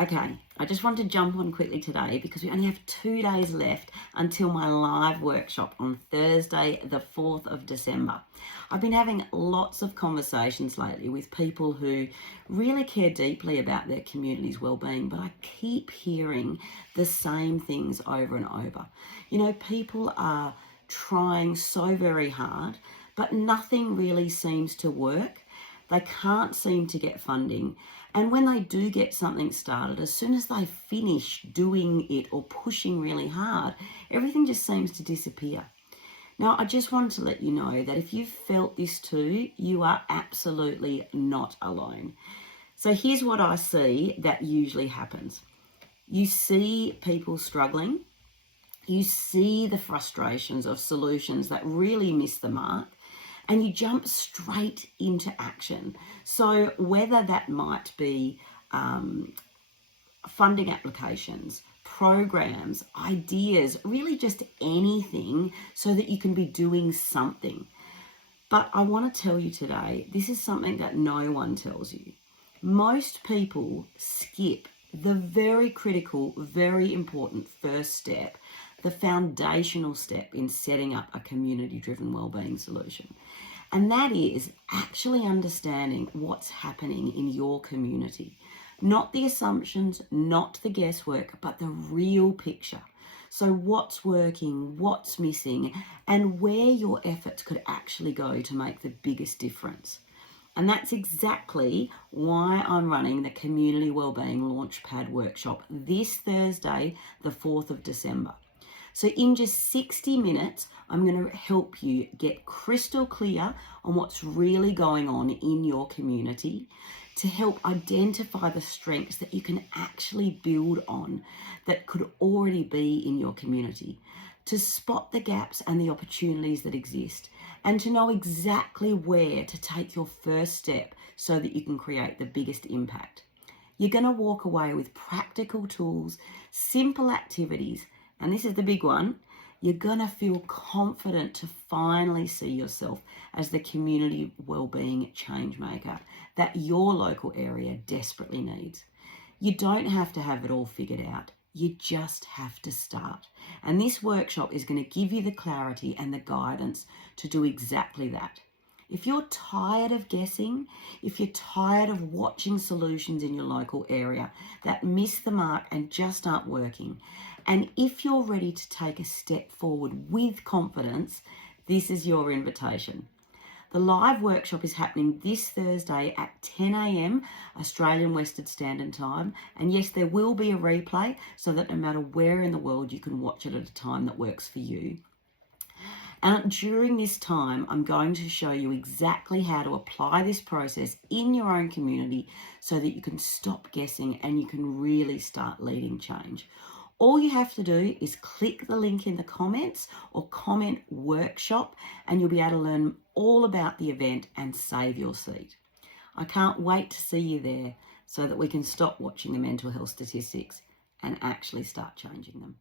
Okay, I just want to jump on quickly today because we only have 2 days left until my live workshop on Thursday, the 4th of December. I've been having lots of conversations lately with people who really care deeply about their community's well-being, but I keep hearing the same things over and over. You know, people are trying so very hard, but nothing really seems to work. They can't seem to get funding. And when they do get something started, as soon as they finish doing it or pushing really hard, everything just seems to disappear. Now, I just wanted to let you know that if you've felt this too, you are absolutely not alone. So here's what I see that usually happens. You see people struggling. You see the frustrations of solutions that really miss the mark, and you jump straight into action. So whether that might be funding applications, programs, ideas, really just anything so that you can be doing something. But I want to tell you today, this is something that no one tells you. Most people skip the very critical, very important first step, the foundational step in setting up a community-driven wellbeing solution. And that is actually understanding what's happening in your community. Not the assumptions, not the guesswork, but the real picture. So what's working, what's missing, and where your efforts could actually go to make the biggest difference. And that's exactly why I'm running the Community Wellbeing Launchpad workshop this Thursday, the 4th of December. So in just 60 minutes, I'm going to help you get crystal clear on what's really going on in your community, to help identify the strengths that you can actually build on that could already be in your community, to spot the gaps and the opportunities that exist, and to know exactly where to take your first step so that you can create the biggest impact. You're going to walk away with practical tools, simple activities, and this is the big one. You're going to feel confident to finally see yourself as the community wellbeing changemaker that your local area desperately needs. You don't have to have it all figured out. You just have to start. And this workshop is going to give you the clarity and the guidance to do exactly that. If you're tired of guessing, if you're tired of watching solutions in your local area that miss the mark and just aren't working, and if you're ready to take a step forward with confidence, this is your invitation. The live workshop is happening this Thursday at 10 a.m. Australian Western Standard Time. And yes, there will be a replay so that no matter where in the world you can watch it at a time that works for you. And during this time, I'm going to show you exactly how to apply this process in your own community so that you can stop guessing and you can really start leading change. All you have to do is click the link in the comments or comment workshop, and you'll be able to learn all about the event and save your seat. I can't wait to see you there so that we can stop watching the mental health statistics and actually start changing them.